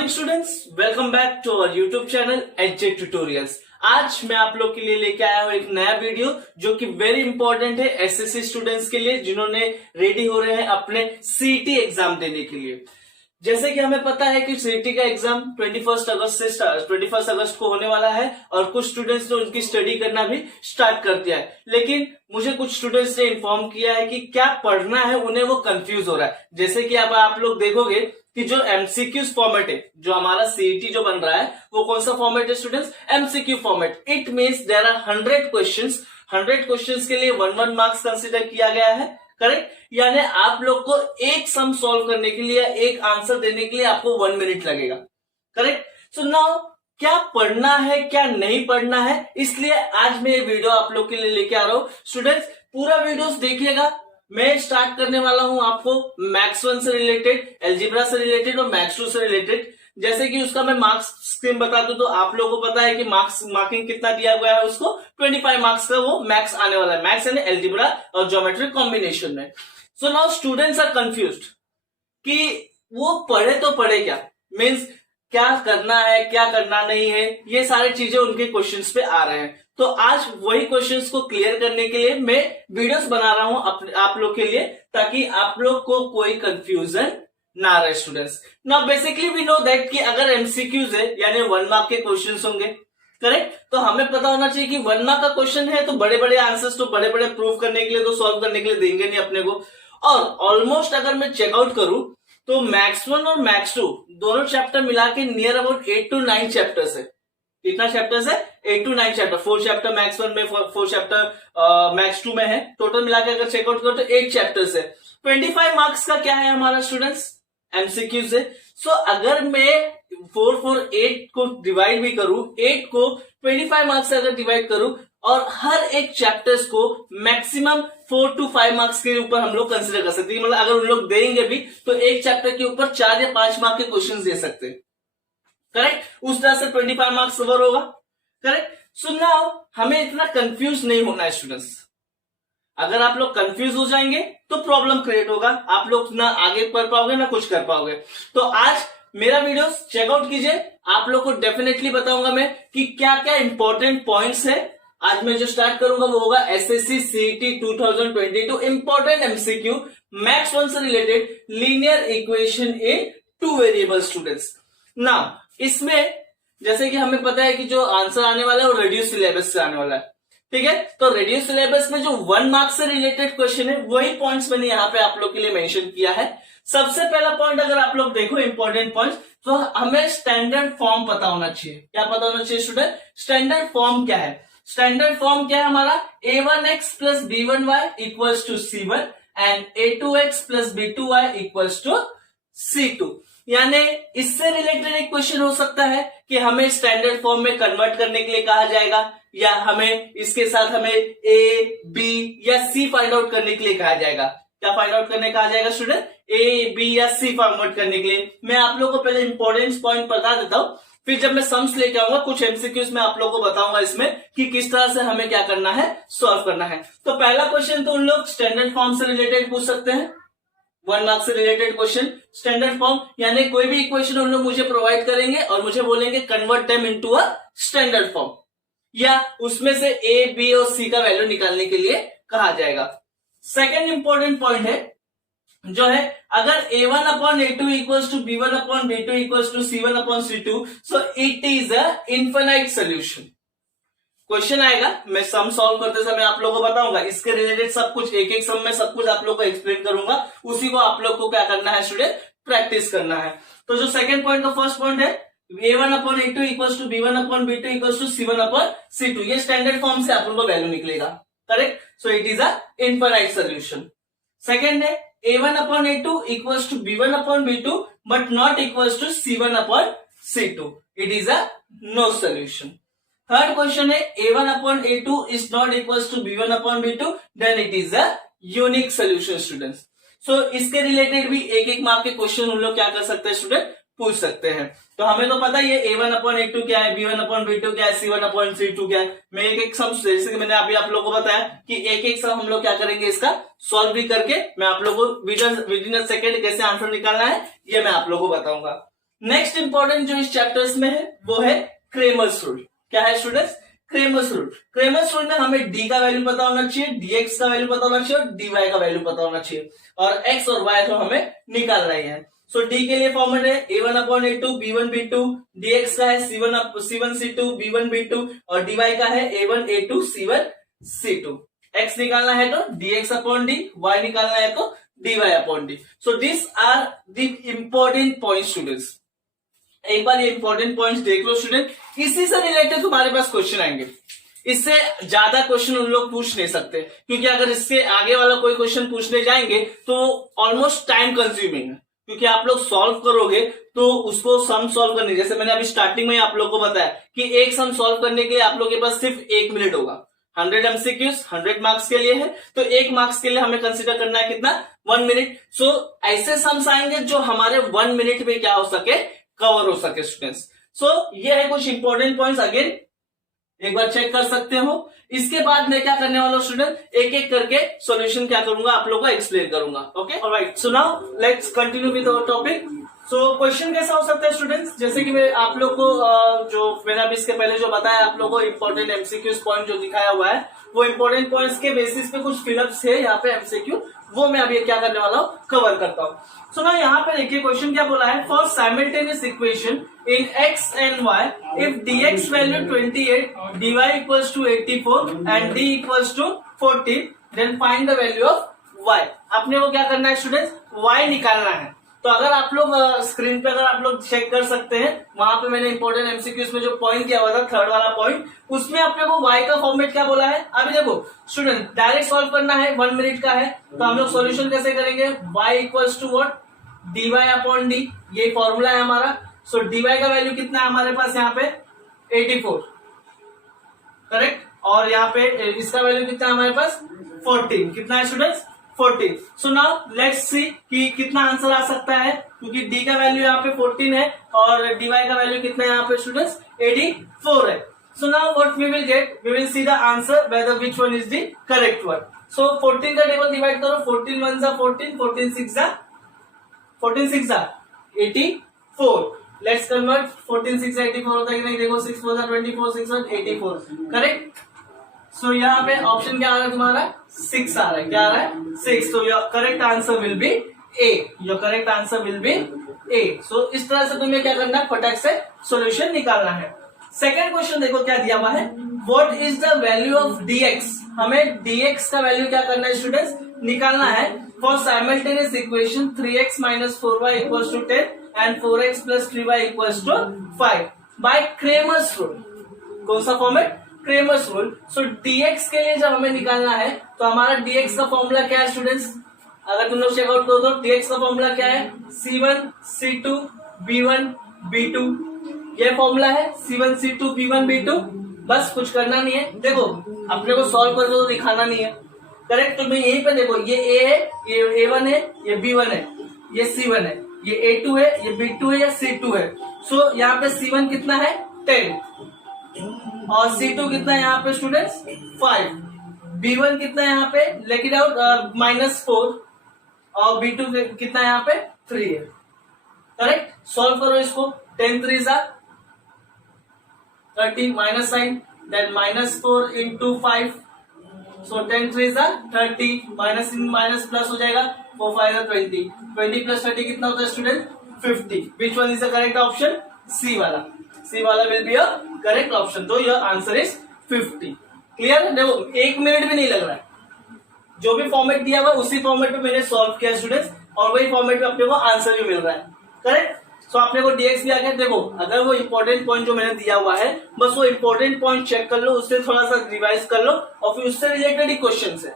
Morning students, welcome back to our YouTube channel HJ tutorials. आज मैं आप लोग के लिए लेके आया हूं एक नया वीडियो जो कि वेरी इंपॉर्टेंट है एसएससी स्टूडेंट्स के लिए जिन्होंने रेडी हो रहे हैं अपने सीईटी एग्जाम देने के लिए। जैसे कि हमें पता है कि सीईटी का एग्जाम 21 अगस्त को होने वाला है और कुछ स्टूडेंट्स ने उनकी स्टडी करना भी स्टार्ट कर दिया है, लेकिन मुझे कुछ स्टूडेंट्स ने इन्फॉर्म किया है कि क्या पढ़ना है, उन्हें वो कंफ्यूज हो रहा है। जैसे कि अब आप लोग देखोगे कि जो एमसीक्यूज फॉर्मेट है, जो हमारा सीईटी जो बन रहा है वो कौन सा फॉर्मेट है students? MCQ format. It means there are 100 questions. 100 questions के लिए 1 मार्क्स कंसीडर किया गया है, करेक्ट? यानी आप लोग को एक सम सॉल्व करने के लिए, एक आंसर देने के लिए आपको 1 मिनट लगेगा, करेक्ट? सो नाउ क्या पढ़ना है क्या नहीं पढ़ना है, इसलिए आज मैं ये वीडियो आप लोग के लिए लेके आ रहा हूं। स्टूडेंट्स पूरा वीडियो देखिएगा। मैं स्टार्ट करने वाला हूं आपको मैथ्स 1 से रिलेटेड, अलजेब्रा से रिलेटेड और मैथ्स 2 से रिलेटेड। जैसे कि उसका मैं मार्क्स स्कीम बता दूं तो आप लोगों को पता है कि मार्किंग कितना दिया गया है उसको, 25 मार्क्स का वो मैथ्स आने वाला है, मैथ्स यानी अलजेब्रा और ज्योमेट्री कॉम्बिनेशन में। So now students are confused कि वो पढ़े तो पढ़े क्या, मीन्स क्या करना है क्या करना नहीं है, ये सारी चीजें उनके क्वेश्चंस पे आ रहे हैं। तो आज वही क्वेश्चंस को क्लियर करने के लिए मैं वीडियोस बना रहा हूं आप लोग के लिए, ताकि आप लोग को कोई कंफ्यूजन ना रहे students. Now basically we know that कि अगर एमसीक्यूज है यानी 1 मार्क के क्वेश्चंस होंगे, करेक्ट? तो हमें पता होना चाहिए कि 1 मार्क का क्वेश्चन है तो बड़े बड़े आंसर्स तो बड़े बड़े प्रूव करने के लिए तो सॉल्व करने के लिए देंगे नहीं अपने को। और ऑलमोस्ट अगर मैं चेकआउट करूं तो मैथ्स 1 और मैथ्स 2 दोनों चैप्टर मिला के नियर अबाउट 8 to 9 चैप्टर्स है। कितना चैप्टर्स है? 8 to 9 चैप्टर। 4 चैप्टर मैथ्स 1 में, 4 चैप्टर मैथ्स 2 में है। टोटल मिला के अगर चेकआउट करो तो 8 चैप्टर्स है। 25 मार्क्स का क्या है हमारा स्टूडेंट्स? एमसीक्यू से। सो अगर मैं 8 को डिवाइड भी करूं, 8 को 25 मार्क्स से अगर डिवाइड करूं और हर एक चैप्टर्स को मैक्सिमम 4 to 5 मार्क्स के ऊपर हम लोग कंसिडर कर सकते हैं। मतलब अगर उन लोग देंगे भी तो एक चैप्टर के ऊपर 4 या 5 मार्क के क्वेश्चंस दे सकते हैं, करेक्ट? उस तरह से 25 मार्क्स कवर होगा, करेक्ट? सो नाउ हमें इतना कंफ्यूज नहीं होना है स्टूडेंट्स। अगर आप लोग कंफ्यूज हो जाएंगे तो प्रॉब्लम क्रिएट होगा, आप लोग ना आगे पढ़ पाओगे ना कुछ कर पाओगे। तो आज मेरा वीडियो चेकआउट कीजिए, आप लोग को डेफिनेटली बताऊंगा मैं कि क्या क्या इंपॉर्टेंट पॉइंट्स है। आज मैं जो स्टार्ट करूंगा वो होगा SSC CET 2022 important MCQ maths 1 से related linear equation in 2 variable students. ना इसमें जैसे कि हमें पता है कि जो आंसर आने वाला है वो रेड्यूस सिलेबस से आने वाला है, ठीक है? तो रेड्यूस सिलेबस में जो 1 मार्क्स से रिलेटेड क्वेश्चन है वही पॉइंट्स मैंने यहाँ पे आप लोग के लिए मेंशन किया है। सबसे पहला पॉइंट अगर आप लोग देखो इंपॉर्टेंट पॉइंट, तो हमें स्टैंडर्ड फॉर्म पता होना चाहिए। क्या पता होना चाहिए स्टूडेंट? स्टैंडर्ड फॉर्म क्या है? स्टैंडर्ड फॉर्म क्या है हमारा? a1x plus b1y equals to c1 and a2x plus b2y equals to c2। यानी इससे रिलेटेड एक क्वेश्चन हो सकता है कि हमें स्टैंडर्ड फॉर्म में कन्वर्ट करने के लिए कहा जाएगा, या हमें इसके साथ हमें ए, बी या सी फाइंड आउट करने के लिए कहा जाएगा। क्या फाइंड आउट करने कहा जाएगा स्टूडेंट? ए, बी या सी फाइंड आउट करने के लिए। मैं आप लोगों को पहले इंपॉर्टेंट पॉइंट बता देता हूं, फिर जब मैं सम्स लेके आऊंगा कुछ एमसीक्यूज में आप लोगों को बताऊंगा इसमें कि किस तरह से हमें क्या करना है, सॉल्व करना है। तो पहला क्वेश्चन तो उन लोग स्टैंडर्ड फॉर्म से रिलेटेड पूछ सकते हैं, 1 मार्क्स से रिलेटेड क्वेश्चन। स्टैंडर्ड फॉर्म यानी कोई भी इक्वेशन उन लोग मुझे प्रोवाइड करेंगे और मुझे बोलेंगे convert them into a standard form, या उसमें से ए, बी और सी का वैल्यू निकालने के लिए कहा जाएगा। सेकेंड इंपॉर्टेंट पॉइंट है जो है, अगर a1 upon a2 equals to b1 upon b2 equals to c1 upon c2, so it is a infinite solution. Question आएगा, मैं सम सॉल्व करते समय आप लोगों को बताऊंगा, इसके रिलेटेड सब कुछ एक एक सम में सब कुछ आप लोग को एक्सप्लेन करूंगा, उसी को आप लोग को क्या करना है स्टूडेंट? प्रैक्टिस करना है। तो जो सेकंड पॉइंट का फर्स्ट पॉइंट है a1 upon a2 equals to b1 upon b2 equals to c1 upon c2, ये स्टैंडर्ड फॉर्म से आप लोगों को वैल्यू निकलेगा, correct? So it is a infinite solution. Second है a1 upon a2 equals to b1 upon b2 but not equals to c1 upon c2. It is a no solution. Third question है a1 upon a2 is not equals to b1 upon b2, then it is a unique solution students. So इसके related भी एक एक mark के question उन लोग क्या कर सकते हैं स्टूडेंट? पूछ सकते हैं। तो हमें तो पता ही है a1 अपॉन a2 क्या है, b1 अपॉन b2 क्या है, c1 अपॉन c2 क्या है। मैं एक एक सम, जैसे कि मैंने अभी आप लोगों को बताया कि एक एक सम हम लोग क्या करेंगे, इसका सॉल्व भी करके मैं आप लोगों को विद इन अ सेकेंड कैसे आंसर निकालना है ये मैं आप लोगों को बताऊंगा। नेक्स्ट इंपॉर्टेंट जो इस चैप्टर्स में है वो है क्रेमर्स रूल। क्या है students? Cramer's rule. Cramer's rule में हमें डी का वैल्यू पता होना चाहिए, डीएक्स का वैल्यू पता होना चाहिए और डीवाई का वैल्यू पता होना चाहिए, और एक्स और वाई तो हमें निकाल रहे हैं। सो डी के लिए फॉर्मेट है a1/a2 b1b2, dx का है c1c2 b1b2 और dy का है a1a2 c1c2। x निकालना है तो dx/d, y निकालना है तो dy/d। So this are the important point students. एक बार ये इंपॉर्टेंट पॉइंट्स देख लो स्टूडेंट, इसी से रिलेटेड तुम्हारे पास क्वेश्चन आएंगे। इससे ज्यादा क्वेश्चन उन लोग पूछ नहीं सकते, क्योंकि अगर इससे आगे वाला कोई क्वेश्चन पूछने जाएंगे तो ऑलमोस्ट टाइम कंज्यूमिंग है, क्योंकि आप लोग सॉल्व करोगे तो उसको सम सॉल्व करने, जैसे मैंने अभी स्टार्टिंग में आप लोग को बताया कि एक सम सॉल्व करने के लिए आप लोग के पास सिर्फ 1 मिनट होगा। 100 MCQs 100 मार्क्स के लिए है, तो 1 मार्क्स के लिए हमें कंसिडर करना है कितना? 1 मिनट। सो ऐसे सम्स आएंगे जो हमारे 1 मिनट में क्या हो सके, कवर हो सके स्टूडेंट्स। सो ये है कुछ इंपॉर्टेंट पॉइंट्स, अगेन एक बार चेक कर सकते हो। इसके बाद मैं क्या करने वाला हूं स्टूडेंट, एक एक करके सॉल्यूशन क्या करूंगा आप लोगों को एक्सप्लेन करूंगा। Okay alright, so now let's continue with our topic. So question कैसा हो सकता है स्टूडेंट्स, जैसे कि मैं आप लोग को जो मैंने अभी इसके पहले जो बताया आप लोगों को इंपॉर्टेंट एमसीक्यूज पॉइंट जो दिखाया हुआ है, वो इंपॉर्टेंट पॉइंट्स के बेसिस पे कुछ फिलअप्स है यहाँ पे एमसीक्यू, वो मैं अभी क्या करने वाला हूँ, कवर करता हूँ। सो ना यहाँ पर देखिए क्वेश्चन क्या बोला है, for simultaneous equation in x and y if dx value 28, dy equals to 84 and d equals to 14, then find the value of y। अपने को क्या करना है स्टूडेंट्स, y निकालना है। तो अगर आप लोग स्क्रीन पे अगर आप लोग चेक कर सकते हैं, वहां पे मैंने इंपॉर्टेंट एमसीक्यूज में जो पॉइंट किया हुआ था, थर्ड वाला पॉइंट, उसमें अपने को y का फॉर्मेट क्या बोला है। अभी देखो स्टूडेंट, डायरेक्ट सॉल्व करना है, 1 मिनट का है, तो हम लोग सॉल्यूशन कैसे करेंगे, y equals to what, dy/d, ये फॉर्मूला है हमारा। सो dy का वैल्यू कितना है हमारे पास यहाँ पे 84, करेक्ट, और यहाँ पे इसका वैल्यू कितना है हमारे पास 14, कितना है students 14। So now let's see कि कितना आंसर आ सकता है, क्योंकि d का वैल्यू यहाँ पे 14 है और dy का वैल्यू कितना है यहाँ पे स्टूडेंट्स 84 है। So now what we will get, we will see the answer whether which one is the correct one. So 14 का टेबल डिवाइड करो, 14 1 जा 14, 14 6 जा 84। लेट्स कन्वर्ट, 14 6 84 होता है कि नहीं, देखो 6 4 24, 6 1 84, करेक्ट। सो यहाँ पे ऑप्शन क्या आ रहा है तुम्हारा, 6 आ रहा है, क्या आ रहा है 6। तो your correct answer will be A, your correct answer will be A. So इस तरह से तुम्हें क्या करना है, फटाक से सॉल्यूशन निकालना है। सेकंड क्वेश्चन देखो क्या दिया हुआ है, what is the value of dx, हमें dx का वैल्यू क्या करना है स्टूडेंट्स, निकालना है। For simultaneous equation 3x minus 4y equals to 10 and 4x plus 3y equals to 5 by Cramer's rule। कौन सा फॉर्मेट, क्रेमर्स रूल। सो dx के लिए जब हमें निकालना है तो हमारा dx का फॉर्मूला क्या है स्टूडेंट्स, अगर तुम लोग चेकआउट करो तो dx का फॉर्मूला क्या है, c1 c2 b1 b2, ये फॉर्मूला है c1 c2 b1 b2। बस कुछ करना नहीं है, देखो अपने को सॉल्व करके तो दिखाना नहीं है, करेक्ट। तो मैं यहीं पे देखो, ये a है, ये a1 है, ये b1 है, ये c1 है, ये a2 है, ये b2 है, या c2 है। सो यहाँ पे c1 कितना है 10 और c2 कितना है यहाँ पे स्टूडेंट्स 5, b1 कितना है यहाँ पे, लेट इट आउट -4, और b2 कितना है यहाँ पे 3 है, करेक्ट। सॉल्व करो इसको, 10 3 जा 30, माइनस साइन, देन -4 into 5, सो 10 3 जा 30, माइनस माइनस प्लस हो जाएगा, 4 5 जा 20, 20 प्लस 30 कितना होता है student 50। Which one is the correct option, C वाला, सी वाला will be a correct option. तो योर आंसर इज 50। क्लियर है, देखो 1 मिनट भी नहीं लग रहा है, जो भी फॉर्मेट दिया हुआ उसी फॉर्मेट में मैंने सॉल्व किया स्टूडेंट्स, और वही फॉर्मेट में अपने को आंसर भी मिल रहा है, करेक्ट। सो अपने को dx भी आ गया। देखो अगर वो इंपॉर्टेंट पॉइंट जो मैंने दिया हुआ है, बस वो इंपॉर्टेंट पॉइंट चेक कर लो, उससे थोड़ा सा रिवाइज कर लो, और फिर उससे रिलेटेड ही क्वेश्चन है।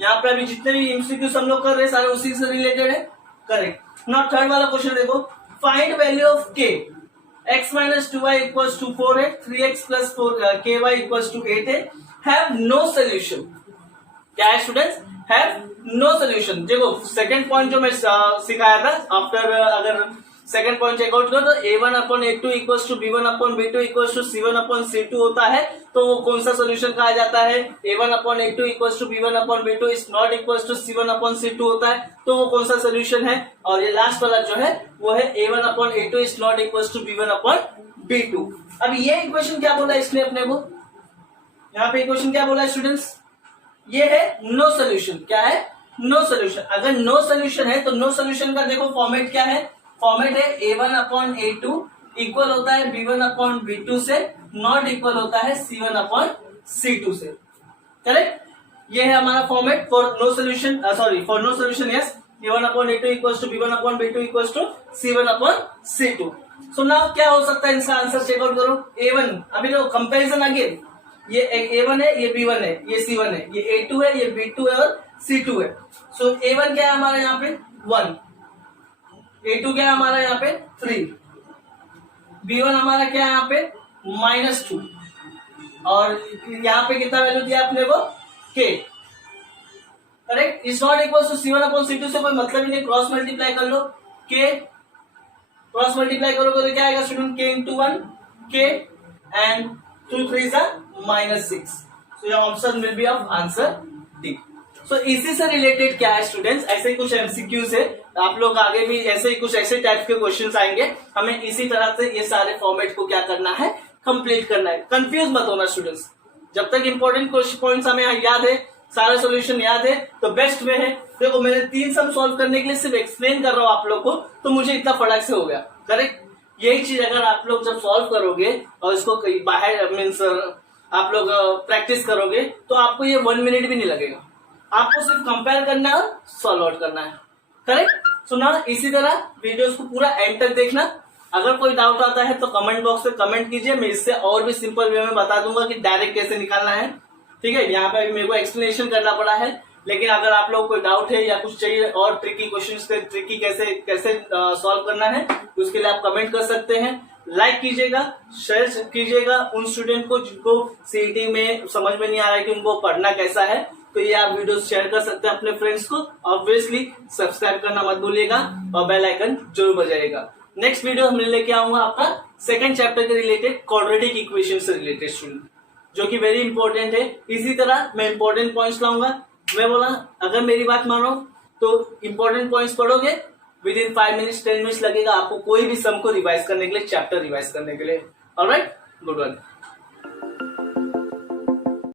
यहाँ पे अभी जितने भी एमसीक्यूज हम लोग कर रहे हैं सारे उसी से रिलेटेड है, करेक्ट। नाउ थर्ड वाला क्वेश्चन देखो, find value of k, x minus 2y equals to 4 है, 3x plus 4ky equals to 8 है, have no solution। क्या है स्टूडेंट्स, have no solution। देखो सेकंड पॉइंट जो मैं सिखाया था, आफ्टर अगर सेकंड पॉइंट चेकआउट करो तो a1 upon a2 equals to b1 upon b2 equals to c1 upon c2 होता है, तो वो कौन सा सोल्यूशन कहा जाता है? a1 upon a2 equals to b1 upon b2 is not equals to c1 upon c2 होता है, तो वो कौन सा सोल्यूशन है? और ये लास्ट वाला जो है वो है a1 upon a2 is not equals to b1 upon b2। अब ये इक्वेशन क्या बोला इसने अपने को? यहाँ पे इक्वेशन क्या बोला स्टूडेंट्स? ये है नो सोल्यूशन। क्या है? No solution. अगर नो सोल्यूशन है तो नो सोल्यूशन का देखो फॉर्मेट क्या है? फॉर्मेट है a1 अपॉन a2 इक्वल होता है b1 अपॉन b2 से, नॉट इक्वल होता है c1 अपॉन c2 से। करेक्ट? ये है हमारा format for no solution, sorry for no solution. Yes, a1 upon a2 equals to b1 upon b2 equals to c1 upon c2। So now क्या हो सकता है इसका आंसर? चेकआउट करो। a1, अभी देखो कंपेरिजन अगेन, ये a1 है, ये b1 है, ये c1 है, ये a2 है, ये b2 है और c2 है। सो a1 क्या है हमारा यहाँ पे? 1, a2 क्या है हमारा यहाँ पे? 3, b1 हमारा क्या है यहाँ पे? -2, और यहाँ पे कितना वैल्यू दिया आपने को? k। Correct? Is not equal to c1 upon c2 से कोई मतलब ही नहीं, क्रॉस मल्टीप्लाई कर लो। k क्रॉस मल्टीप्लाई करोगे तो क्या आएगा student? k into 1 k and 2 3 -6। So your option will be of answer D. So इसी से रिलेटेड क्या है स्टूडेंट्स, ऐसे ही कुछ एमसीक्यूज है, आप लोग आगे भी ऐसे ही कुछ ऐसे टाइप के क्वेश्चंस आएंगे, हमें इसी तरह से ये सारे फॉर्मेट को क्या करना है? कंप्लीट करना है। कंफ्यूज मत होना स्टूडेंट्स, जब तक इंपॉर्टेंट पॉइंट्स हमें याद है, सारे सॉल्यूशन याद है तो बेस्ट वे है। देखो मैंने 3 सम सॉल्व करने के लिए सिर्फ एक्सप्लेन कर रहा हूं आप लोग को, तो मुझे इतना फटाक से हो गया। करेक्ट? यही चीज अगर आप लोग जब सॉल्व करोगे और इसको बाहर मीन्स आप लोग प्रैक्टिस करोगे तो आपको ये 1 मिनट भी नहीं लगेगा, आपको सिर्फ कंपेयर करना है और सॉल्व आउट करना है। करेक्ट? सो ना इसी तरह वीडियोस को पूरा एंड तक देखना। अगर कोई डाउट आता है तो कमेंट बॉक्स में कमेंट कीजिए, मैं इससे और भी सिंपल वे में बता दूंगा कि डायरेक्ट कैसे निकालना है। ठीक है? यहाँ पे मेरे को एक्सप्लेनेशन करना पड़ा है, लेकिन अगर आप लोग कोई डाउट है या कुछ चाहिए और ट्रिकी क्वेश्चन ट्रिकी कैसे सॉल्व करना है, उसके लिए आप कमेंट कर सकते हैं। लाइक कीजिएगा, शेयर कीजिएगा उन स्टूडेंट को जिनको सीईटी में समझ में नहीं आ रहा है कि उनको पढ़ना कैसा है, तो ये आप वीडियो शेयर कर सकते हैं अपने फ्रेंड्स को। ऑब्वियसली सब्सक्राइब करना मत भूलिएगा और बेल आइकन जरूर बजाइएगा। नेक्स्ट वीडियो हम लेके आऊंगा आपका सेकंड चैप्टर के रिलेटेड, क्वाड्रेटिक इक्वेशन से रिलेटेड स्टूडेंट, जो कि वेरी इंपॉर्टेंट है। इसी तरह मैं इंपॉर्टेंट पॉइंट्स लाऊंगा। मैं बोला अगर मेरी बात मानो तो इंपॉर्टेंट पॉइंट्स पढ़ोगे, विद इन 5 मिनट्स 10 मिनट्स लगेगा आपको कोई भी सम को रिवाइज करने के लिए, चैप्टर रिवाइज करने के लिए। Alright, good one.